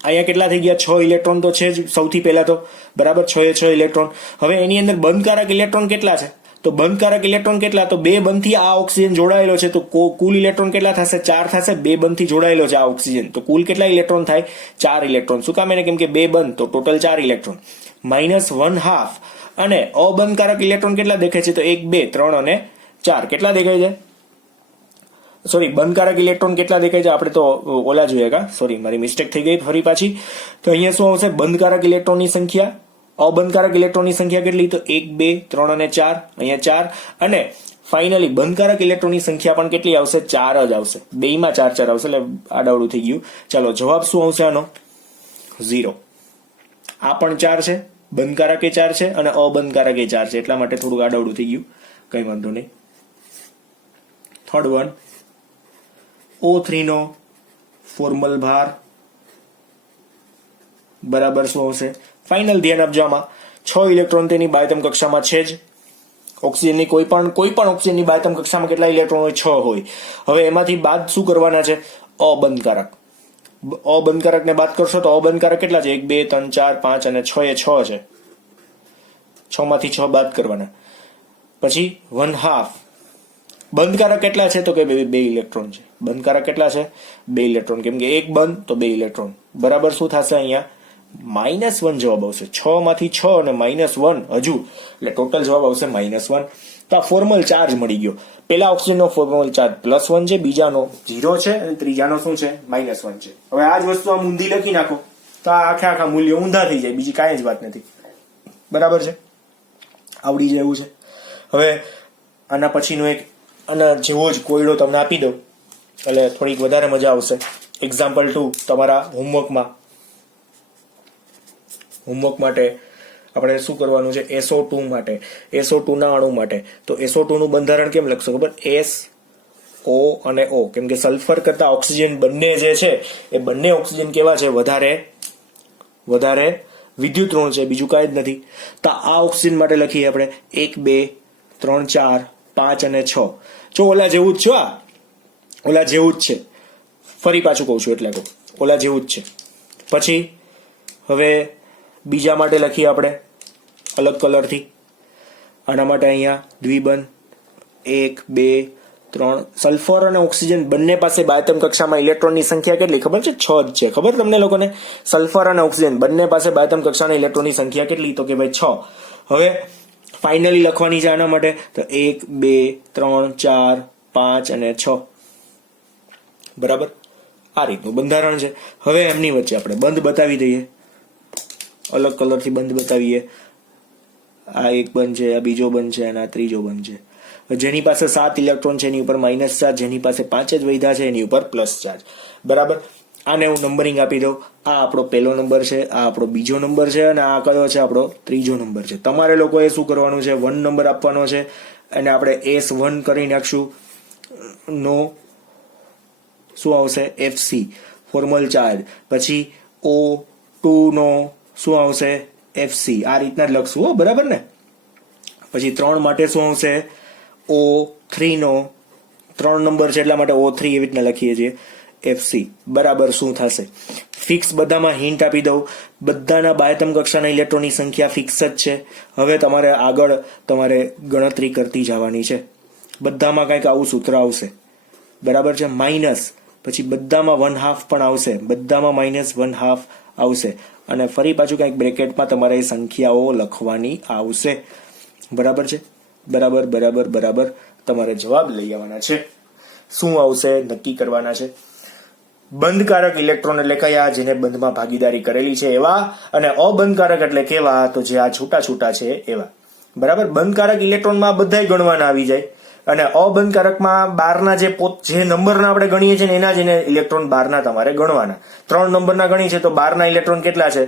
અહીંયા કેટલા થઈ ગયા? 6 ઇલેક્ટ્રોન તો છે જ સૌથી પહેલા તો. બરાબર. 6 એ 6 ઇલેક્ટ્રોન. હવે એની અંદર બંધકારક ઇલેક્ટ્રોન કેટલા છે? તો બંધકારક ઇલેક્ટ્રોન કેટલા? તો 2 બંધથી આ ઓક્સિજન જોડાયેલો છે, તો કુલ ઇલેક્ટ્રોન કેટલા થશે? 4 થશે. 2 બંધથી જોડાયેલો છે આ ઓક્સિજન, તો કુલ કેટલા ઇલેક્ટ્રોન થાય? 4 ઇલેક્ટ્રોન. શું કામ? એને કેમ કે 2 બંધ, તો ટોટલ 4 ઇલેક્ટ્રોન. -1/2. અને અબંધકારક ઇલેક્ટ્રોન કેટલા દેખાય છે? તો 1, 2, 3 અને 4 કેટલા દેખાય છે? સોરી, બંધકારક ઇલેક્ટ્રોન કેટલા દેખાય છે? આપણે તો ઓલા જોઈએ કા, સોરી મારી મિસ્ટેક થઈ ગઈ ફરી પાછી. તો અહીંયા શું આવશે? બંધકારક ઇલેક્ટ્રોનની સંખ્યા. અબંધકારક ઇલેક્ટ્રોનની સંખ્યા કેટલી? તો 1, 2, 3 અને 4. અહીંયા 4. અને ફાઇનલી બંધકારક ઇલેક્ટ્રોનની સંખ્યા પણ કેટલી આવશે? 4 જ આવશે. બેયમાં 4 4 આવશે, એટલે આડાવડું થઈ ગયું. ચાલો જવાબ શું આવશે આનો? 0. આ પણ 4 છે, બંધકારક એ 4 છે અને અબંધકારક એ 4 છે, એટલા માટે થોડું આડાવડું થઈ ગયું. કઈ વાંધો નહીં. થર્ડ વન, O3 નો ફોર્મલ ભાર બરાબર શું આવશે? ફાઇનલ ધ્યાન આપજો, આમાં 6 ઇલેક્ટ્રોન તેની બાહ્યતમ કક્ષામાં છે જ. ઓક્સિજનની કોઈ પણ ઓક્સિજનની બાહ્યતમ કક્ષામાં કેટલા ઇલેક્ટ્રોન હોય? 6 હોય. હવે એમાંથી બાદ શું કરવાના છે? અબંધકારક. અબંધકારકને બાદ કરશો તો અબંધકારક કેટલા છે? 1, 2, 3, 4, 5 અને 6 એ 6 છે. 6 માંથી 6 બાદ કરવાના. પછી 1/2. બંધકારક કેટલા છે? તો કે 2 ઇલેક્ટ્રોન છે. બંધકારક કેટલા છે? 2 ઇલેક્ટ્રોન. કેમ કે એક બંધ તો 2 ઇલેક્ટ્રોન. બરાબર શું થશે? અહીંયા -1 જવાબ આવશે. 6 માંથી 6 અને -1 હજુ, એટલે ટોટલ જવાબ આવશે -1. તો આ ફોર્મલ ચાર્જ મળી ગયો. પેલા ઓક્સિજનનો ફોર્મલ ચાર્જ +1 છે, બીજાનો 0 છે અને ત્રીજાનો શું છે? -1 છે. હવે આ જ વસ્તુ આમ ઊંધી લખી નાખો તો આ આખા મૂલ્ય ઊંધા થઈ જાય, બીજી કાંઈ જ વાત નથી. બરાબર છે, આવડી જાય એવું છે. હવે આના પછીનો એક આના જેવો જ કોયડો તમને આપી દઉં એટલે થોડીક વધારે મજા આવશે. એક્ઝામ્પલ 2 તમારા હોમવર્ક માટે આપણે શું કરવાનું છે? SO2 માટે, SO2 ના અણુ માટે. તો SO2 નું બંધારણ કેમ લખશો ખબર? S, O અને O. કેમ કે સલ્ફર કરતા ઓક્સિજન બંને જે છે એ બંને ઓક્સિજન કેવા છે? વધારે વિદ્યુત ઋણ છે, બીજું કાંઈ જ નથી. તો આ ઓક્સિજન માટે લખીએ આપણે 1, 2, 3, 4, 5 અને 6. જો ઓલા જેવું જ છે, ઓલા જેવું જ છે. ફરી પાછું કહું છું એટલે કહું, ઓલા જેવું જ છે. પછી હવે બીજા માટે લખીએ આપણે અલગ કલરથી. આના માટે અહીંયા દ્વિબંધ 1, 2, 3. સલ્ફર અને ઓક્સિજન બંને પાસે બાહ્યતમ કક્ષામાં ઇલેક્ટ્રોનની સંખ્યા કેટલી ખબર છે? 6 જ છે. ખબર તમને લોકોને? સલ્ફર અને ઓક્સિજન બંને પાસે બાહ્યતમ કક્ષાના ઇલેક્ટ્રોનની સંખ્યા કેટલી? તો કે ભાઈ 6. હવે ફાઇનલી લખવાની છે આના માટે તો 1, 2, 3, 4, 5 અને 6. બરાબર, આ રીતનું બંધારણ છે. હવે એમની વચ્ચે આપણે બંધ બતાવી દઈએ, અલગ કલરથી બંધ બતાવીએ. આ એક બંધ છે, આ બીજો બંધ છે અને આ ત્રીજો બંધ છે. જેની પાસે 7 ઇલેક્ટ્રોન છે એની ઉપર માઇનસ ચાર્જ, જેની પાસે 5 જ વધ્યા છે એની ઉપર પ્લસ ચાર્જ. બરાબર, આને હું નંબરિંગ આપી દઉં. આ આપણો પહેલો નંબર છે, આ આપણો બીજો નંબર છે અને આ કયો છે? આપણો ત્રીજો નંબર છે. તમારે લોકોએ શું કરવાનું છે? 1 નંબર આપવાનો છે અને આપણે S1 કરી નાખશું. નો શું આવશે? FC formal charge. પછી O2 નો શું આવશે? FC. આ રીતના જ લખશું હો, બરાબર ને? પછી 3 માટે શું આવશે? O3 નો 3 નંબર છે એટલા માટે O3 એવી રીતના લખીએ છીએ FC. બરાબર શું થશે? ફિક્સ બધામાં હિન્ટ આપી દઉં. બધાના બાહ્યતમ કક્ષાના ઇલેક્ટ્રોનની સંખ્યા ફિક્સ જ છે. હવે તમારે આગળ ગણતરી કરતી જવાની છે. બધામાં કંઈક આવું સૂત્ર આવશે. બરાબર છે? માઇનસ, પછી બધામાં 1/2 પણ આવશે, બધામાં -1/2 આવશે અને ફરી પાછું કંઈક બ્રેકેટમાં તમારે સંખ્યાઓ લખવાની આવશે. બરાબર છે? બરાબર તમારે જવાબ લઈ આવવાના છે. શું આવશે નક્કી કરવાના છે. બંધકારક ઇલેક્ટ્રોન એટલે કયા? જેને બંધમાં ભાગીદારી કરેલી છે એવા. અને અબંધકારક એટલે કેવા? તો જે આ છૂટા છે એવા. બરાબર, બંધકારક ઇલેક્ટ્રોનમાં બધાય ગણવાના આવી જાય. અને અબંધકારકમાં બારના જે નંબરના આપણે ગણીએ છીએ ને એના જ એને ઇલેક્ટ્રોન બારના તમારે ગણવાના. 3 નંબરના ગણી છે તો બારના ઇલેક્ટ્રોન કેટલા છે?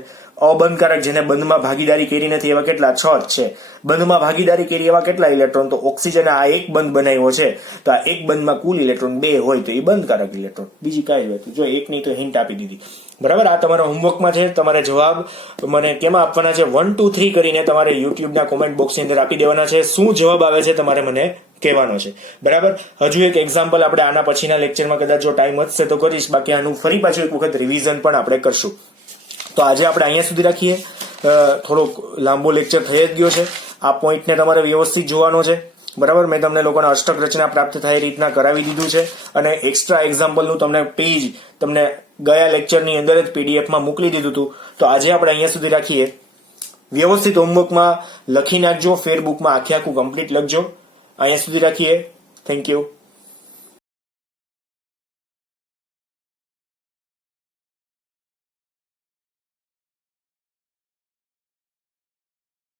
અબંધકારક જેને બંધમાં ભાગીદારી કરી નથી એવા કેટલા? 6 જ છે. બંધમાં ભાગીદારી કરી એવા કેટલા ઇલેક્ટ્રોન? તો ઓક્સિજન આ એક બંધ બનાવ્યો છે તો આ એક બંધમાં કુલ ઇલેક્ટ્રોન 2 હોય તો એ બંધકારક ઇલેક્ટ્રોન. બીજી કાંઈ વાત જો એકની તો હિન્ટ આપી દીધી. બરાબર, આ તમારા હોમવર્કમાં છે. તમારે જવાબ મને કેમાં આપવાના છે? 1 2 3 કરીને તમારે યુટ્યુબના કોમેન્ટ બોક્સની અંદર આપી દેવાના છે. શું જવાબ આવે છે તમારે મને કહેવાનો છે. બરાબર, હજુ એક એક્ઝામ્પલ આપણે આના પછીના લેક્ચરમાં કદાચ જો ટાઈમ વધશે તો કરીશ, બાકી આનું ફરી પાછું એક વખત રિવિઝન પણ આપણે કરશું. તો આજે આપણે અહીંયા સુધી રાખીએ. થોડોક લાંબો લેક્ચર થઈ જ ગયો છે. આ પોઈન્ટને તમારે વ્યવસ્થિત જોવાનો છે. બરાબર, મેં તમને લોકોને અષ્ટક રચના પ્રાપ્ત થાય એ રીતના કરાવી દીધું છે અને એક્સ્ટ્રા એક્ઝામ્પલનું તમને પેજ તમને ગયા લેક્ચરની અંદર જ પીડીએફમાં મોકલી દીધું હતું. તો આજે આપણે અહીંયા સુધી રાખીએ. વ્યવસ્થિત હોમવર્કમાં લખી નાખજો, ફેરબુકમાં આખે આખું કમ્પ્લીટ લખજો. અહીંયા સુધી રાખીએ. Thank you.